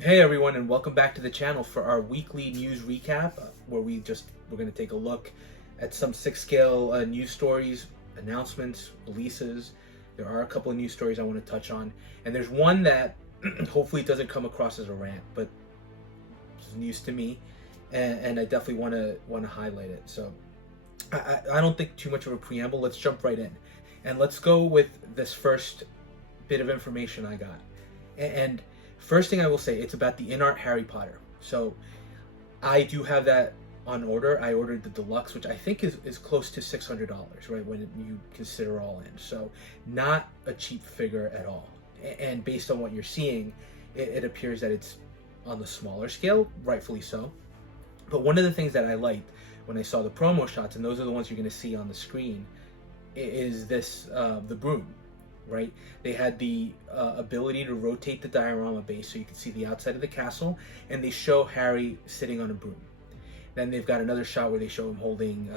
Hey everyone, and welcome back to the channel for our weekly news recap, where we're going to take a look at some 6 scale news stories, announcements, releases. There are a couple of news stories I want to touch on, and there's one that hopefully doesn't come across as a rant, but it's news to me, and I definitely want to highlight it. So I don't think too much of a preamble. Let's jump right in, and let's go with this first bit of information I got, and first thing I will say, it's about the Inart Harry Potter. So I do have that on order. I ordered the deluxe, which I think is close to $600, right, when you consider all in. So not a cheap figure at all. And based on what you're seeing, it appears that it's on the smaller scale, rightfully so. But one of the things that I liked when I saw the promo shots, and those are the ones you're going to see on the screen, is this the broom. Right, they had the ability to rotate the diorama base so you can see the outside of the castle, and they show Harry sitting on a broom. Then they've got another shot where they show him holding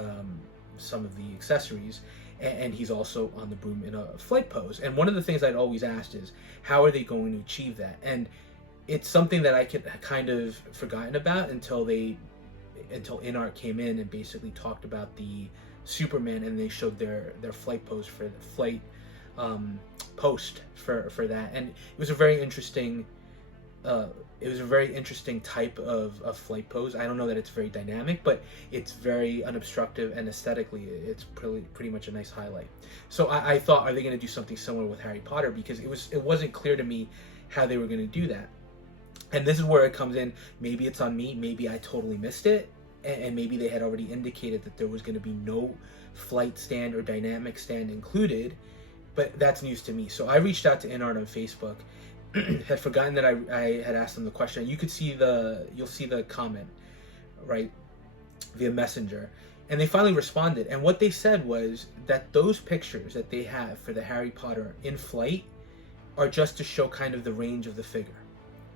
some of the accessories, and he's also on the broom in a flight pose. And one of the things I'd always asked is, how are they going to achieve that? And it's something that I could kind of forgotten about until Inart came in and basically talked about the Superman, and they showed their flight pose for the flight post for that, and it was a very interesting type of flight pose. I don't know that it's very dynamic, but it's very unobstructive, and aesthetically it's pretty much a nice highlight. So I thought, are they going to do something similar with Harry Potter? Because it wasn't clear to me how they were going to do that. And this is where it comes in. Maybe it's on me, maybe I totally missed it, and maybe they had already indicated that there was going to be no flight stand or dynamic stand included. But that's news to me. So I reached out to Inart on Facebook. Had forgotten that I had asked them the question. You'll see the comment, right, via Messenger. And they finally responded. And what they said was that those pictures that they have for the Harry Potter in flight are just to show kind of the range of the figure.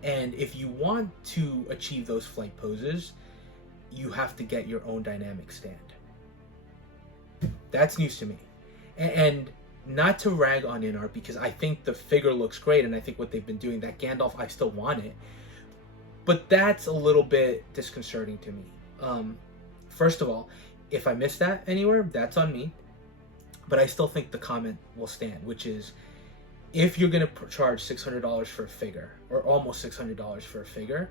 And if you want to achieve those flight poses, you have to get your own dynamic stand. That's news to me. And not to rag on Inart, because I think the figure looks great, and I think what they've been doing, that Gandalf, I still want it. But that's a little bit disconcerting to me. First of all, if I missed that anywhere, that's on me. But I still think the comment will stand, which is, if you're going to charge $600 for a figure, or almost $600 for a figure,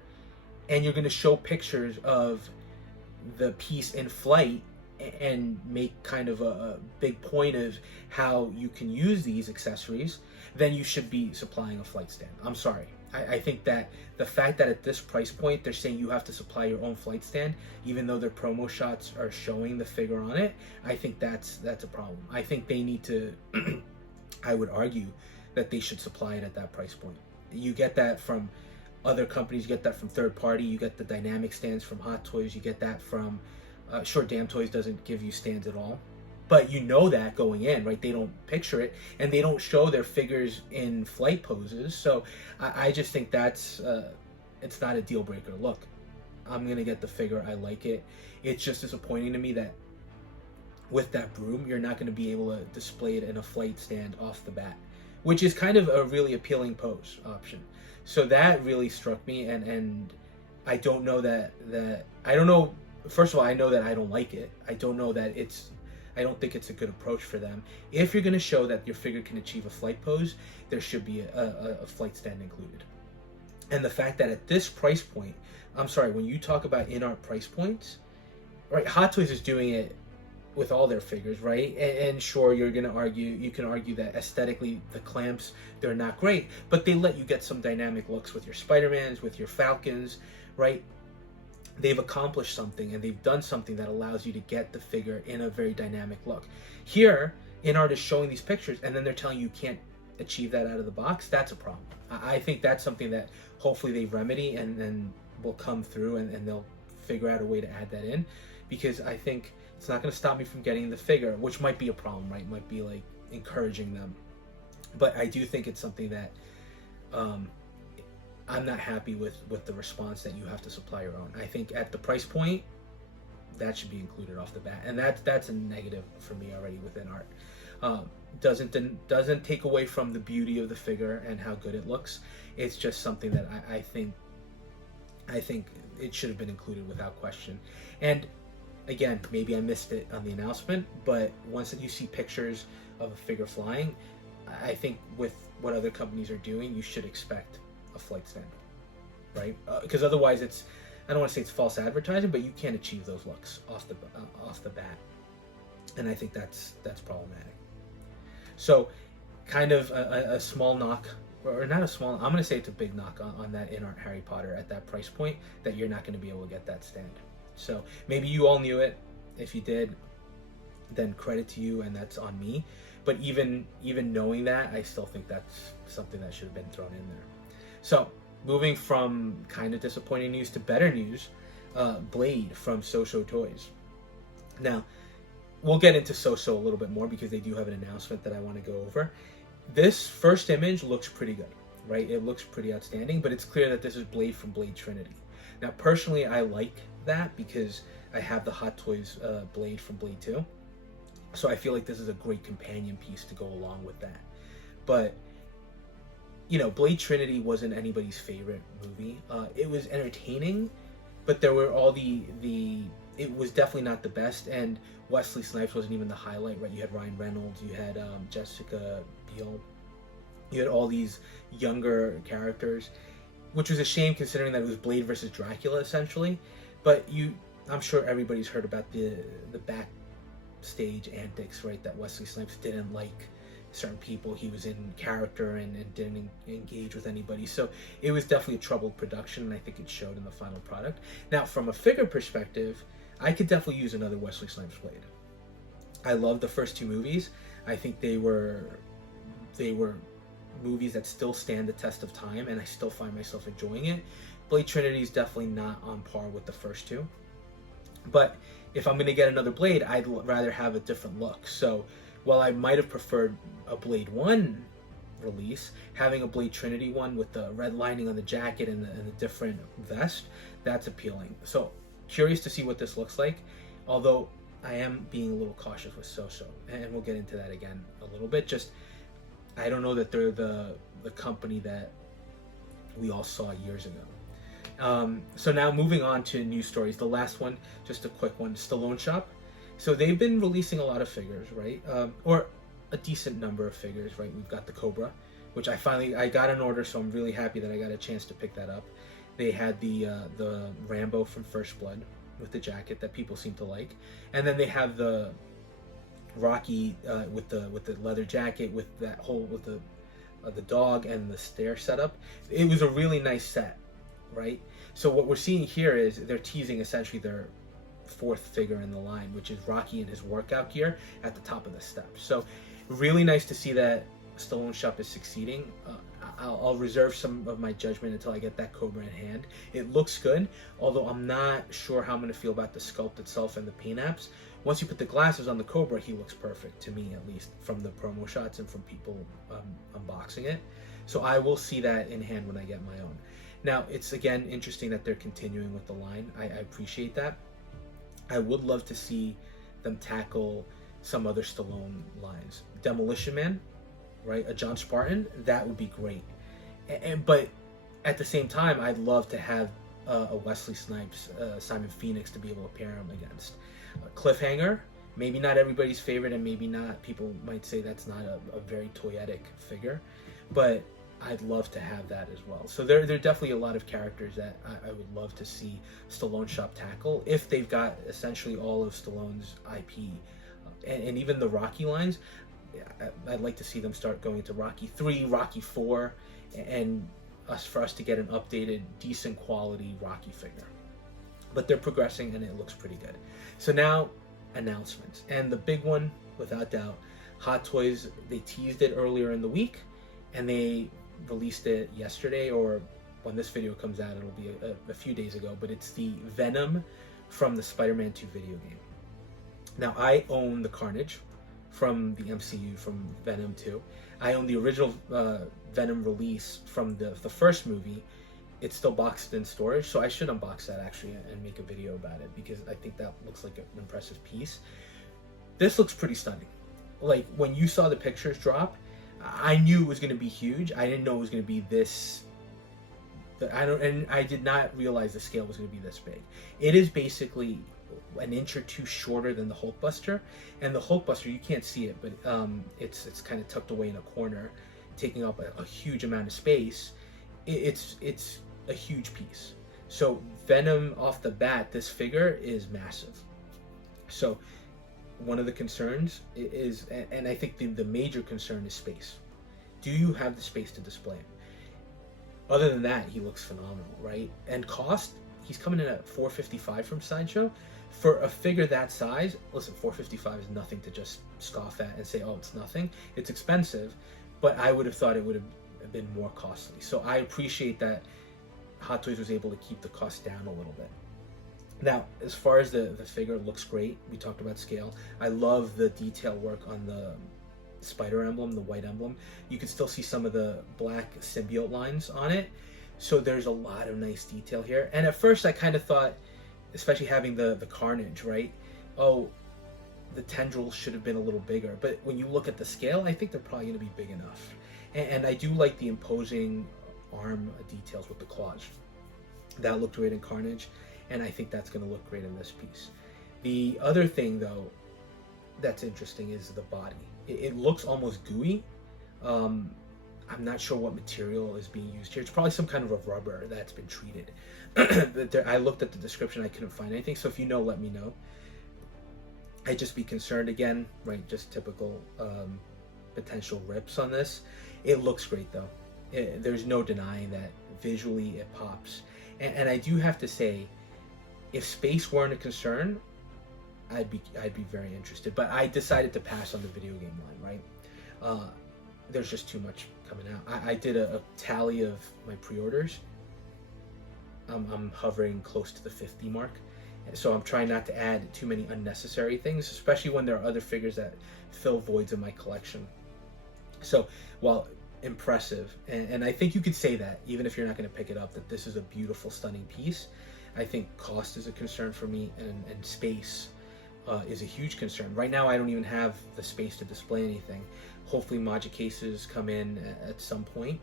and you're going to show pictures of the piece in flight, and make kind of a big point of how you can use these accessories, then you should be supplying a flight stand. I'm sorry. I think that the fact that at this price point they're saying you have to supply your own flight stand, even though their promo shots are showing the figure on it, I think that's a problem. I think they need to I would argue that they should supply it at that price point. You get that from other companies, you get that from third party, you get the dynamic stands from Hot Toys, you get that from Sure, Damn Toys doesn't give you stands at all, but you know that going in, right? They don't picture it, and they don't show their figures in flight poses. So I just think that's it's not a deal breaker. Look, I'm gonna get the figure. I like it. It's just disappointing to me that with that broom, you're not gonna be able to display it in a flight stand off the bat, which is kind of a really appealing pose option. So that really struck me, and I don't know that I don't know. First of all, I know that I don't like it. I don't think it's a good approach for them. If you're going to show that your figure can achieve a flight pose, there should be a flight stand included. And the fact that at this price point, I'm sorry, when you talk about Inart price points, right, Hot Toys is doing it with all their figures, right? And sure, you can argue that aesthetically the clamps, they're not great, but they let you get some dynamic looks with your Spider-Mans, with your Falcons, right? They've accomplished something, and they've done something that allows you to get the figure in a very dynamic look. Here, Inart is showing these pictures, and then they're telling you can't achieve that out of the box. That's a problem. I think that's something that hopefully they remedy, and then will come through, and they'll figure out a way to add that in, because I think it's not going to stop me from getting the figure, which might be a problem, right? It might be like encouraging them. But I do think it's something that I'm not happy with the response that you have to supply your own. I think at the price point, that should be included off the bat, and that's a negative for me already with Inart. Doesn't take away from the beauty of the figure and how good it looks. It's just something that I think I think it should have been included without question. And again, maybe I missed it on the announcement, but once you see pictures of a figure flying, I think with what other companies are doing, you should expect a flight stand, right? Because otherwise it's, I don't want to say it's false advertising, but you can't achieve those looks off the bat. And I think that's problematic. So kind of a small knock, or not a small, I'm going to say it's a big knock on that Inart Harry Potter at that price point, that you're not going to be able to get that stand. So maybe you all knew it. If you did, then credit to you, and that's on me. But even knowing that, I still think that's something that should have been thrown in there. So moving from kind of disappointing news to better news, Blade from SooSoo Toys. Now, we'll get into SooSoo a little bit more because they do have an announcement that I want to go over. This first image looks pretty good, right? It looks pretty outstanding, but it's clear that this is Blade from Blade Trinity. Now, personally, I like that because I have the Hot Toys Blade from Blade 2. So I feel like this is a great companion piece to go along with that. But, you know, Blade Trinity wasn't anybody's favorite movie. It was entertaining, but there were all it was definitely not the best, and Wesley Snipes wasn't even the highlight, right? You had Ryan Reynolds, you had Jessica Biel, you had all these younger characters, which was a shame considering that it was Blade versus Dracula, essentially. But I'm sure everybody's heard about the backstage antics, right? That Wesley Snipes didn't like certain people, he was in character and didn't engage with anybody. So it was definitely a troubled production, and I think it showed in the final product. Now, from a figure perspective, I could definitely use another Wesley Snipes Blade. I love the first two movies. I think they were movies that still stand the test of time, and I still find myself enjoying it. Blade Trinity is definitely not on par with the first two. But if I'm going to get another Blade, I'd rather have a different look. So while I might have preferred a Blade 1 release, having a Blade Trinity one with the red lining on the jacket and the different vest, that's appealing. So curious to see what this looks like, although I am being a little cautious with SooSoo, and we'll get into that again a little bit. Just, I don't know that they're the company that we all saw years ago. So now moving on to news stories. The last one, just a quick one, Stallone Shop. So they've been releasing a lot of figures, right? Or a decent number of figures, right? We've got the Cobra, which I got an order, so I'm really happy that I got a chance to pick that up. They had the Rambo from First Blood with the jacket that people seem to like, and then they have the Rocky with the leather jacket with that whole with the dog and the stair setup. It was a really nice set, right? So what we're seeing here is they're teasing essentially their fourth figure in the line, which is Rocky in his workout gear at the top of the steps. So really nice to see that Stallone Shop is succeeding. I'll reserve some of my judgment until I get that Cobra in hand. It looks good, although I'm not sure how I'm going to feel about the sculpt itself and the paint apps. Once you put the glasses on the Cobra, he looks perfect, to me at least, from the promo shots and from people unboxing it. So I will see that in hand when I get my own. Now, it's again interesting that they're continuing with the line. I appreciate that. I would love to see them tackle some other Stallone lines. Demolition Man, right? A John Spartan, that would be great. But at the same time, I'd love to have a Wesley Snipes, Simon Phoenix to be able to pair him against. Cliffhanger, maybe not everybody's favorite, and maybe not, people might say that's not a very toyetic figure, but I'd love to have that as well. So there are definitely a lot of characters that I would love to see Stallone Shop tackle if they've got essentially all of Stallone's IP. And even the Rocky lines, I'd like to see them start going to Rocky 3, Rocky 4, and for us to get an updated, decent quality Rocky figure. But they're progressing and it looks pretty good. So now, announcements. And the big one, without doubt, Hot Toys, they teased it earlier in the week, and they released it yesterday, or when this video comes out, it'll be a few days ago, but it's the Venom from the Spider-Man 2 video game. Now, I own the Carnage from the MCU, from Venom 2. I own the original Venom release from the first movie. It's still boxed in storage, so I should unbox that actually and make a video about it, because I think that looks like an impressive piece. This looks pretty stunning. Like, when you saw the pictures drop, I knew it was going to be huge. I didn't know it was going to be this I did not realize the scale was going to be this big. It is basically an inch or two shorter than the Hulkbuster, and the Hulkbuster, you can't see it, but it's kind of tucked away in a corner, taking up a huge amount of space. It's a huge piece. So Venom off the bat, this figure is massive. So one of the concerns is, and I think the major concern is space. Do you have the space to display him? Other than that, he looks phenomenal, right? And cost, he's coming in at $455 from Sideshow. For a figure that size, listen, $455 is nothing to just scoff at and say, oh, it's nothing. It's expensive, but I would have thought it would have been more costly. So I appreciate that Hot Toys was able to keep the cost down a little bit. Now, as far as the figure, it looks great. We talked about scale. I love the detail work on the spider emblem, the white emblem. You can still see some of the black symbiote lines on it. So there's a lot of nice detail here. And at first I kind of thought, especially having the carnage, right? Oh, the tendrils should have been a little bigger. But when you look at the scale, I think they're probably going to be big enough. And I do like the imposing arm details with the claws. That looked great in Carnage, and I think that's going to look great in this piece. The other thing, though, that's interesting is the body. It looks almost gooey. I'm not sure what material is being used here. It's probably some kind of a rubber that's been treated. I looked at the description, I couldn't find anything, so if you know, let me know. I'd just be concerned again, right, just typical potential rips on this. It looks great though. There's no denying that visually it pops. And I do have to say, if space weren't a concern, I'd be very interested. But I decided to pass on the video game line, right? There's just too much coming out. I did a tally of my pre-orders. I'm hovering close to the 50 mark. So I'm trying not to add too many unnecessary things, especially when there are other figures that fill voids in my collection. So while impressive, and I think you could say that even if you're not going to pick it up, that this is a beautiful, stunning piece. I think cost is a concern for me, and space is a huge concern. Right now I don't even have the space to display anything. Hopefully Magic cases come in at some point,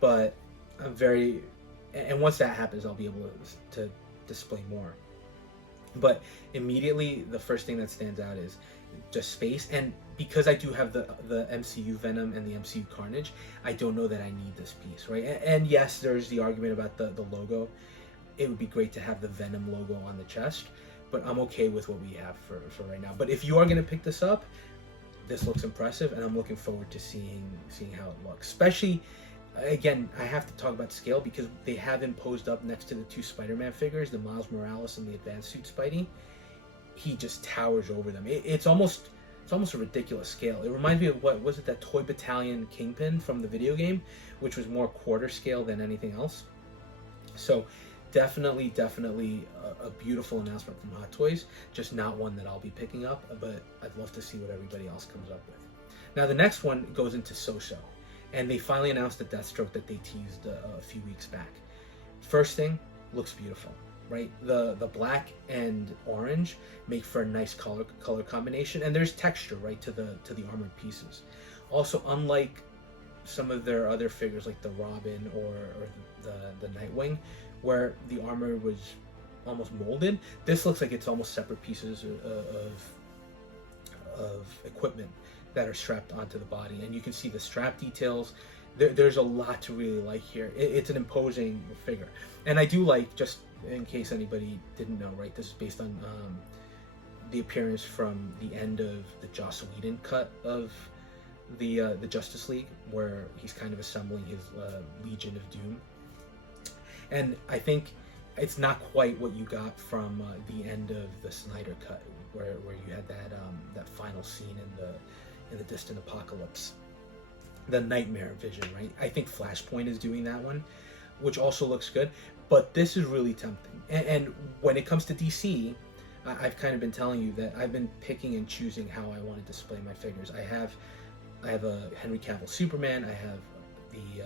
but I'm very, and once that happens I'll be able to display more. But immediately the first thing that stands out is just space, and because I do have the MCU Venom and the MCU Carnage, I don't know that I need this piece, right? And yes, there's the argument about the logo. It would be great to have the Venom logo on the chest, but I'm okay with what we have for right now. But if you are going to pick this up, this looks impressive, and I'm looking forward to seeing how it looks. Especially, again, I have to talk about scale because they have him posed up next to the two Spider-Man figures, the Miles Morales and the Advanced Suit Spidey. He just towers over them. It's almost a ridiculous scale. It reminds me of, what was it, that Toy Battalion Kingpin from the video game, which was more quarter scale than anything else. So definitely a beautiful announcement from Hot Toys, just not one that I'll be picking up, but I'd love to see what everybody else comes up with. Now the next one goes into SooSoo, and they finally announced the Deathstroke that they teased a few weeks back. First thing, looks beautiful, right? The black and orange make for a nice color combination, and there's texture, right, to the armored pieces. Also, unlike some of their other figures like the Robin or the Nightwing, where the armor was almost molded, this looks like it's almost separate pieces of equipment that are strapped onto the body, and you can see the strap details. There's a lot to really like here. It's an imposing figure, and I do like, just in case anybody didn't know, right, this is based on the appearance from the end of the Joss Whedon cut of the Justice League, where he's kind of assembling his Legion of Doom. And I think it's not quite what you got from the end of the Snyder cut, where you had that final scene in the distant apocalypse, the nightmare vision, right? I think Flashpoint is doing that one, which also looks good. But this is really tempting. And when it comes to DC, I've kind of been telling you that I've been picking and choosing how I want to display my figures. I have a Henry Cavill Superman. I have the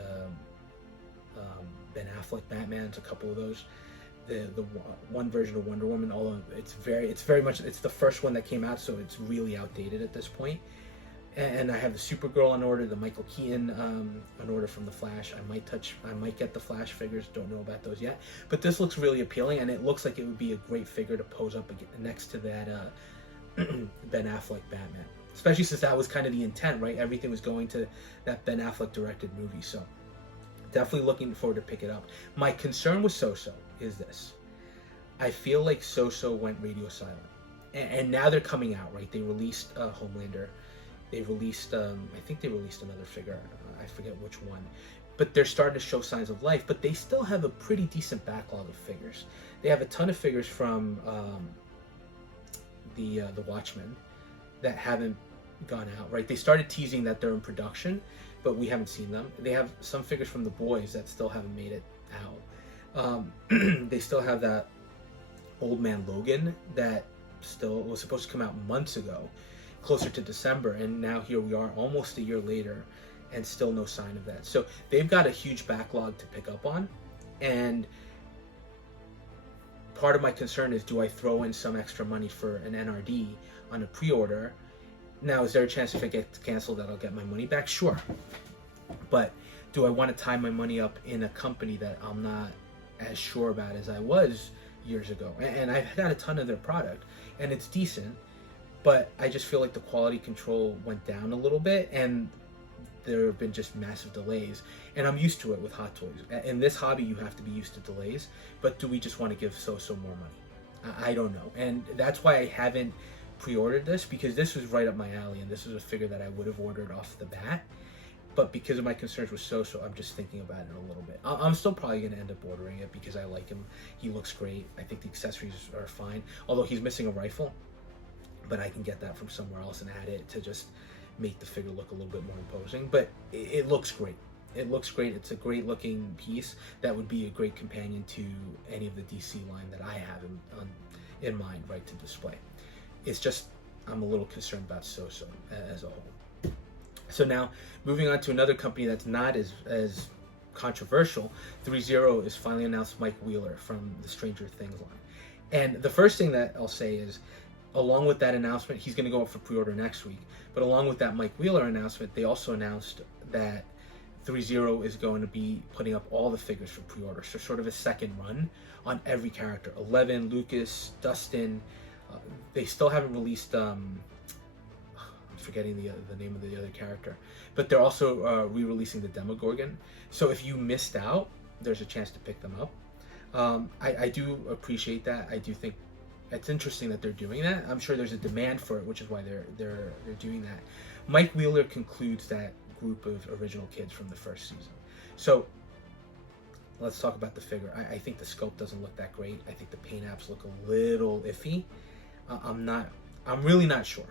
Ben Affleck Batman's, a couple of those. The one version of Wonder Woman, although it's very much, it's the first one that came out, so it's really outdated at this point. And I have the Supergirl on order, the Michael Keaton on order from the Flash. I might get the Flash figures. Don't know about those yet. But this looks really appealing, and it looks like it would be a great figure to pose up next to that Ben Affleck Batman. Especially since that was kind of the intent, right? Everything was going to that Ben Affleck directed movie. So definitely looking forward to pick it up. My concern with SooSoo is this. I feel like SooSoo went radio silent. And now they're coming out, right? They released Homelander. They released, I think they released another figure. I forget which one. But they're starting to show signs of life. But they still have a pretty decent backlog of figures. They have a ton of figures from the Watchmen that haven't gone out, right? They started teasing that they're in production, but we haven't seen them. They have some figures from the Boys that still haven't made it out. They still have that Old Man Logan that still was supposed to come out months ago, closer to December, and now here we are almost a year later and still no sign of that. So they've got a huge backlog to pick up on, and part of my concern is, do I throw in some extra money for an NRD on a pre-order? Now, is there a chance if it gets canceled that I'll get my money back? Sure. But do I want to tie my money up in a company that I'm not as sure about as I was years ago? And I've got a ton of their product, and it's decent, but I just feel like the quality control went down a little bit, and there have been just massive delays. And I'm used to it with Hot Toys. In this hobby, you have to be used to delays, but do we just want to give SooSoo more money? I don't know. And that's why I haven't pre-ordered this, because this was right up my alley, and this was a figure that I would have ordered off the bat. But because of my concerns with SooSoo, I'm just thinking about it a little bit. I'm still probably going to end up ordering it because I like him. He looks great. I think the accessories are fine. Although he's missing a rifle, but I can get that from somewhere else and add it to just make the figure look a little bit more imposing. But it looks great. It looks great. It's a great looking piece that would be a great companion to any of the DC line that I have in mind, right, to display. It's just, I'm a little concerned about SooSoo as a whole. So now, moving on to another company that's not as controversial, Threezero is finally announced Mike Wheeler from the Stranger Things line. And the first thing that I'll say is, along with that announcement, he's going to go up for pre-order next week. But along with that Mike Wheeler announcement, they also announced that Threezero is going to be putting up all the figures for pre-order. So sort of a second run on every character. 11, Lucas, Dustin. They still haven't released... forgetting the name of the other character, but they're also re-releasing the Demogorgon. So if you missed out, there's a chance to pick them up. I do appreciate that. I do think it's interesting that they're doing that. I'm sure there's a demand for it, which is why they're doing that. Mike Wheeler concludes that group of original kids from the first season. So let's talk about the figure. I think the sculpt doesn't look that great. I think the paint apps look a little iffy. I'm really not sure.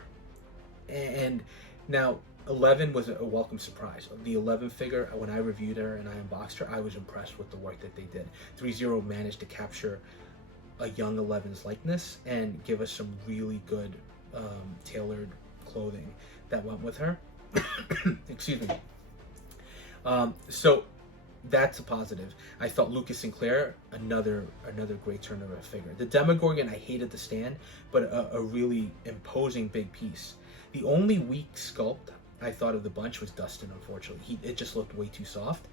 And now 11 was a welcome surprise. The 11 figure, when I reviewed her and I unboxed her, I was impressed with the work that they did. Threezero managed to capture a young 11's likeness and give us some really good tailored clothing that went with her. Excuse me. So that's a positive. I thought Lucas Sinclair, another great turn of a figure. The Demogorgon, I hated the stand, but a really imposing big piece. The only weak sculpt I thought of the bunch was Dustin, unfortunately. It just looked way too soft.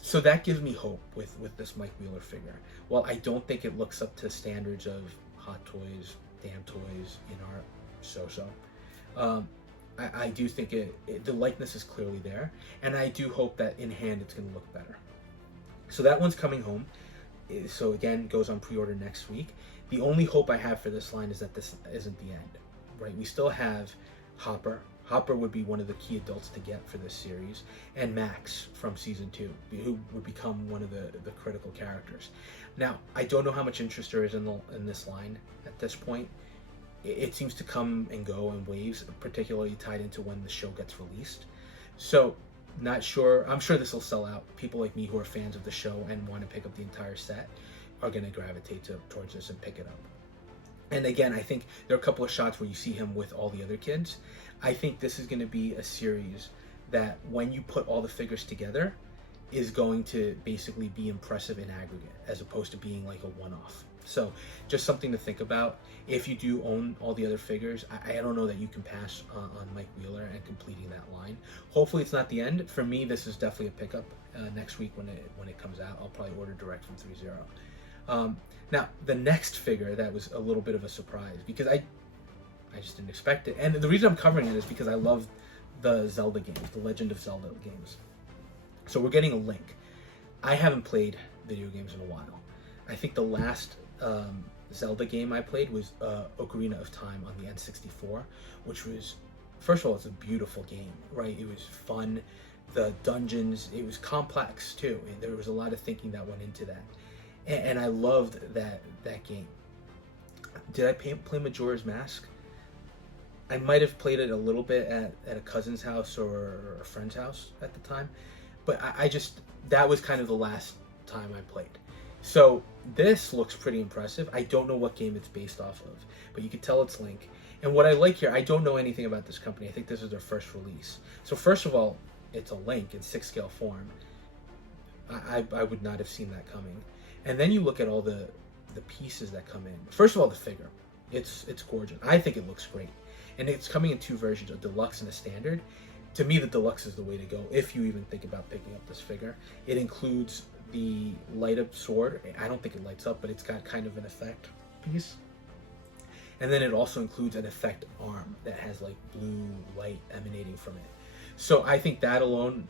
So that gives me hope with this Mike Wheeler figure. While I don't think it looks up to standards of Hot Toys, Damn Toys, Inart, SooSoo, I do think the likeness is clearly there. And I do hope that in hand it's going to look better. So that one's coming home. So again, goes on pre-order next week. The only hope I have for this line is that this isn't the end. Right, we still have Hopper. Hopper would be one of the key adults to get for this series, and Max from season 2, who would become one of the critical characters. Now, I don't know how much interest there is in this line at this point. It seems to come and go in waves, particularly tied into when the show gets released. So, not sure. I'm sure this will sell out. People like me who are fans of the show and want to pick up the entire set are going to gravitate towards this and pick it up. And again, I think there are a couple of shots where you see him with all the other kids. I think this is going to be a series that, when you put all the figures together, is going to basically be impressive in aggregate, as opposed to being like a one-off. So just something to think about. If you do own all the other figures, I don't know that you can pass on Mike Wheeler and completing that line. Hopefully it's not the end. For me, this is definitely a pickup next week when it comes out. I'll probably order direct from Threezero. Now, the next figure that was a little bit of a surprise, because I just didn't expect it. And the reason I'm covering it is because I love the Zelda games, the Legend of Zelda games. So we're getting a Link. I haven't played video games in a while. I think the last Zelda game I played was Ocarina of Time on the N64, which was, first of all, it's a beautiful game, right? It was fun. The dungeons, it was complex too. And there was a lot of thinking that went into that. And I loved that game. Did I play Majora's Mask? I might have played it a little bit at a cousin's house or a friend's house at the time. But I just, that was kind of the last time I played. So this looks pretty impressive. I don't know what game it's based off of, but you can tell it's Link. And what I like here, I don't know anything about this company. I think this is their first release. So first of all, it's a Link in 6-scale form. I would not have seen that coming. And then you look at all the pieces that come in. First of all, the figure. It's gorgeous. I think it looks great. And it's coming in two versions, a deluxe and a standard. To me, the deluxe is the way to go if you even think about picking up this figure. It includes the light up sword. I don't think it lights up, but it's got kind of an effect piece. And then it also includes an effect arm that has like blue light emanating from it. So I think that alone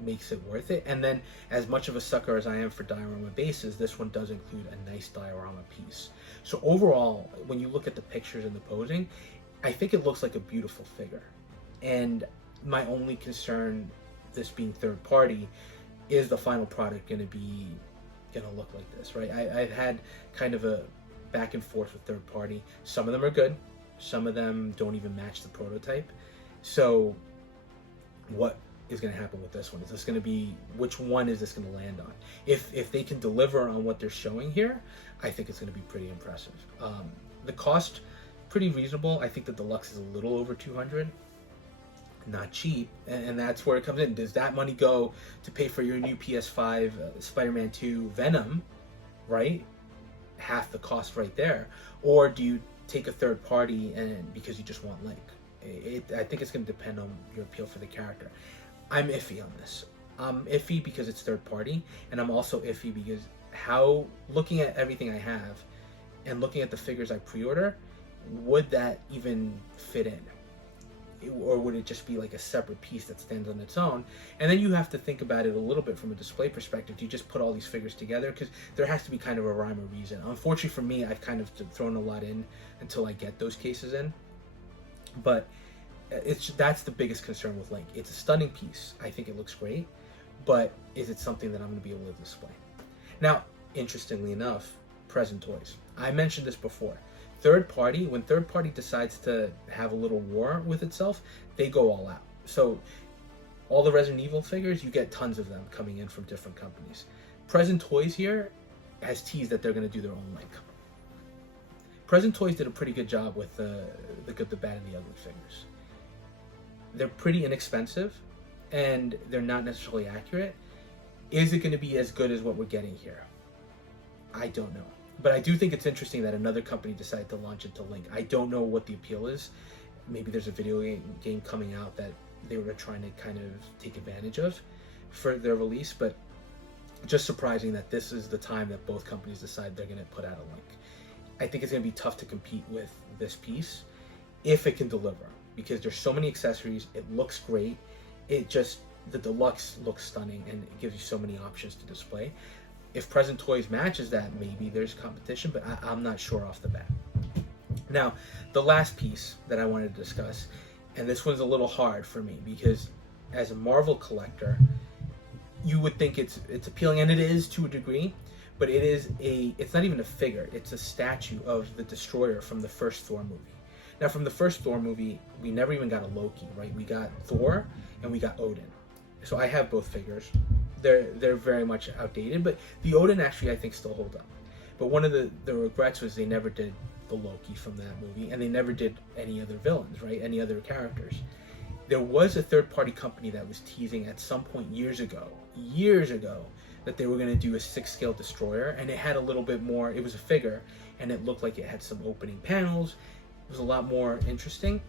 makes it worth it. And then, as much of a sucker as I am for diorama bases, this one does include a nice diorama piece. So overall, when you look at the pictures and the posing, I think it looks like a beautiful figure. And my only concern, this being third party, is the final product going to look like this, right? I've had kind of a back and forth with third party. Some of them are good. Some of them don't even match the prototype. So what is going to happen with this one? Is this going to be, which one is this going to land on? If they can deliver on what they're showing here, I think it's going to be pretty impressive. The cost, pretty reasonable. I think the deluxe is a little over 200. Not cheap, and that's where it comes in. Does that money go to pay for your new PS5 Spider-Man 2 Venom, right? Half the cost right there. Or do you take a third party and because you just want Link? I think it's going to depend on your appeal for the character. I'm iffy on this. I'm iffy because it's third party, and I'm also iffy because looking at everything I have and looking at the figures I pre-order, would that even fit in? Or would it just be like a separate piece that stands on its own? And then you have to think about it a little bit from a display perspective. Do you just put all these figures together? Because there has to be kind of a rhyme or reason. Unfortunately for me, I've kind of thrown a lot in until I get those cases in. But that's the biggest concern with Link. It's a stunning piece. I think it looks great. But is it something that I'm going to be able to display? Now, interestingly enough, present toys. I mentioned this before. Third party, when third party decides to have a little war with itself, they go all out. So all the Resident Evil figures, you get tons of them coming in from different companies. Present Toys here has teased that they're going to do their own Link. Present Toys did a pretty good job with the good, the bad, and the ugly figures. They're pretty inexpensive, and they're not necessarily accurate. Is it going to be as good as what we're getting here? I don't know. But I do think it's interesting that another company decided to launch into Link. I don't know what the appeal is. Maybe there's a video game coming out that they were trying to kind of take advantage of for their release, but just surprising that this is the time that both companies decide they're going to put out a Link. I think it's going to be tough to compete with this piece if it can deliver, because there's so many accessories. It looks great. The deluxe looks stunning, and it gives you so many options to display. If Present Toys matches that, maybe there's competition, but I'm not sure off the bat. Now, the last piece that I wanted to discuss, and this one's a little hard for me because as a Marvel collector, you would think it's appealing, and it is to a degree, but it's not even a figure. It's a statue of the Destroyer from the first Thor movie. Now, from the first Thor movie, we never even got a Loki, right? We got Thor and we got Odin. So I have both figures. They're very much outdated, but the Odin actually I think still hold up. But one of the regrets was they never did the Loki from that movie, and they never did any other villains, right? Any other characters. There was a third-party company that was teasing at some point years ago, that they were going to do a 6-scale destroyer, and it had a little bit more, it was a figure, and it looked like it had some opening panels. It was a lot more interesting.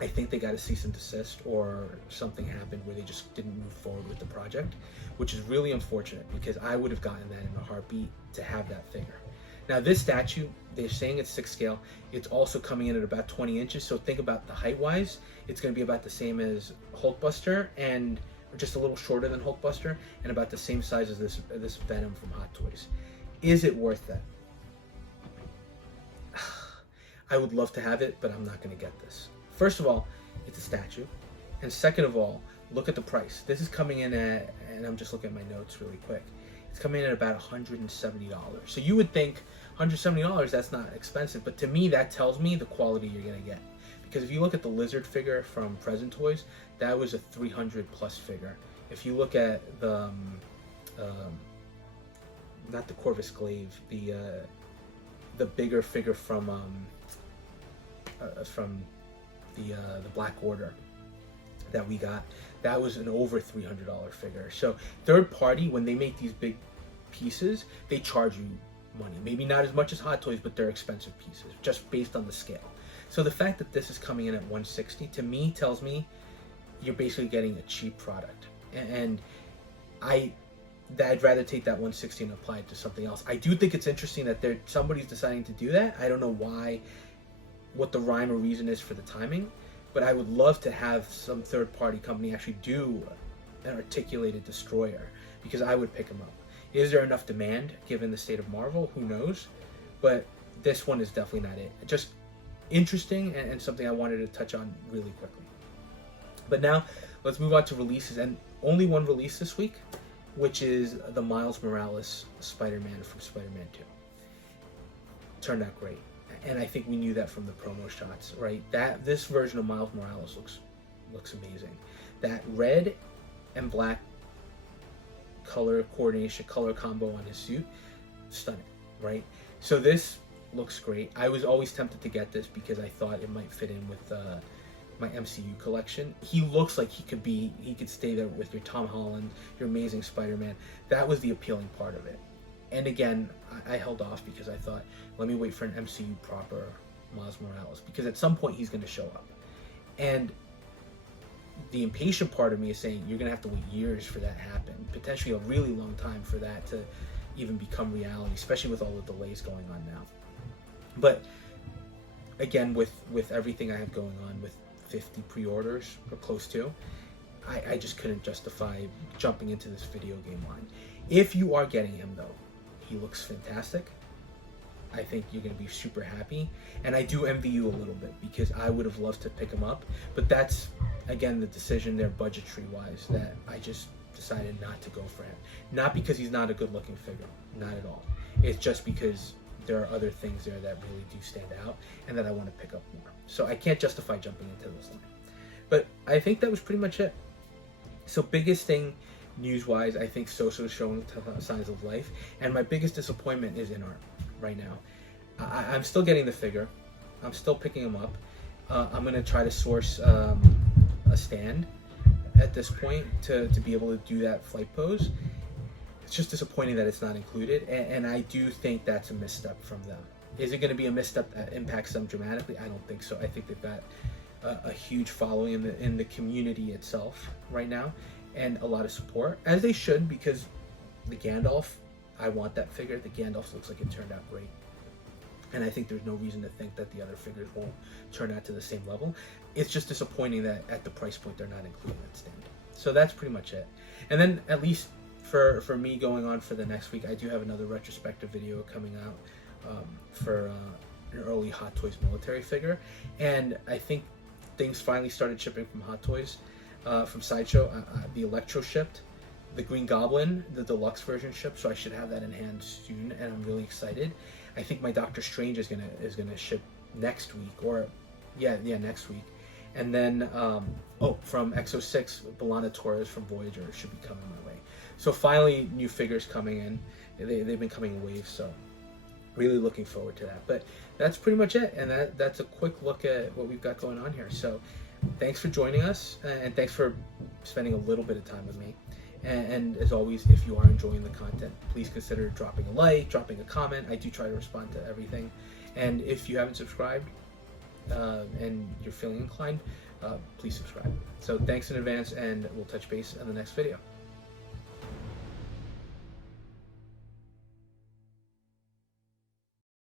I think they got a cease and desist, or something happened where they just didn't move forward with the project, which is really unfortunate because I would have gotten that in a heartbeat to have that figure. Now this statue, they're saying it's 6 scale. It's also coming in at about 20 inches. So think about the height wise, it's going to be about the same as Hulkbuster, and just a little shorter than Hulkbuster, and about the same size as this Venom from Hot Toys. Is it worth that? I would love to have it, but I'm not going to get this. First of all, it's a statue. And second of all, look at the price. This is coming in at, and I'm just looking at my notes really quick, it's coming in at about $170. So you would think $170, that's not expensive, but to me that tells me the quality you're going to get. Because if you look at the lizard figure from Present Toys, that was a 300 plus figure. If you look at the, not the Corvus Glaive, the bigger figure from the Black Order that we got, that was an over $300 figure. So third party, when they make these big pieces, they charge you money. Maybe not as much as Hot Toys, but they're expensive pieces just based on the scale. So the fact that this is coming in at 160 to me tells me you're basically getting a cheap product, and I'd rather take that 160 and apply it to something else. I do think it's interesting that somebody's deciding to do that. I don't know why, what the rhyme or reason is for the timing, but I would love to have some third-party company actually do an articulated destroyer, because I would pick them up. Is there enough demand given the state of Marvel? Who knows? But this one is definitely not it. Just interesting, and something I wanted to touch on really quickly. But now let's move on to releases, and only one release this week, which is the Miles Morales Spider-Man from Spider-Man 2. Turned out great. And I think we knew that from the promo shots, right? This version of Miles Morales looks amazing. That red and black color coordination, color combo on his suit, stunning, right? So this looks great. I was always tempted to get this because I thought it might fit in with my MCU collection. He looks like he could stay there with your Tom Holland, your Amazing Spider-Man. That was the appealing part of it. And again, I held off because I thought, let me wait for an MCU proper Miles Morales, because at some point he's going to show up. And the impatient part of me is saying, you're going to have to wait years for that to happen, potentially a really long time for that to even become reality, especially with all the delays going on now. But again, with everything I have going on, with 50 pre-orders or close to, I just couldn't justify jumping into this video game line. If you are getting him though, he looks fantastic. I think you're going to be super happy. And I do envy you a little bit, because I would have loved to pick him up. But that's, again, the decision there budgetary-wise, that I just decided not to go for him. Not because he's not a good-looking figure. Not at all. It's just because there are other things there that really do stand out and that I want to pick up more. So I can't justify jumping into this line. But I think that was pretty much it. So biggest thing news-wise, I think SooSoo is showing signs of life. And my biggest disappointment is Inart right now. I'm still getting the figure. I'm still picking him up. I'm going to try to source a stand at this point to be able to do that flight pose. It's just disappointing that it's not included, and I do think that's a misstep from them. Is it going to be a misstep that impacts them dramatically? I don't think so. I think they've got a huge following in the community itself right now, and a lot of support, as they should, because the Gandalf, I want that figure. The Gandalf looks like it turned out great, and I think there's no reason to think that the other figures won't turn out to the same level. It's just disappointing that at the price point they're not including that stand. So that's pretty much it. And then at least for me going on for the next week, I do have another retrospective video coming out for an early Hot Toys military figure, and I think things finally started shipping from Hot Toys, from Sideshow. The Electro shipped, the Green Goblin, the deluxe version shipped, so I should have that in hand soon, and I'm really excited. I think my Doctor Strange is gonna ship next week, or next week. And then from Exo 6, B'Elanna Torres from Voyager should be coming my way. So finally, new figures coming in. They've been coming in waves, so really looking forward to that. But that's pretty much it, and that's a quick look at what we've got going on here. So thanks for joining us, and thanks for spending a little bit of time with me. And as always, if you are enjoying the content, please consider dropping a like, dropping a comment. I do try to respond to everything. And if you haven't subscribed and you're feeling inclined, please subscribe. So thanks in advance, and we'll touch base in the next video.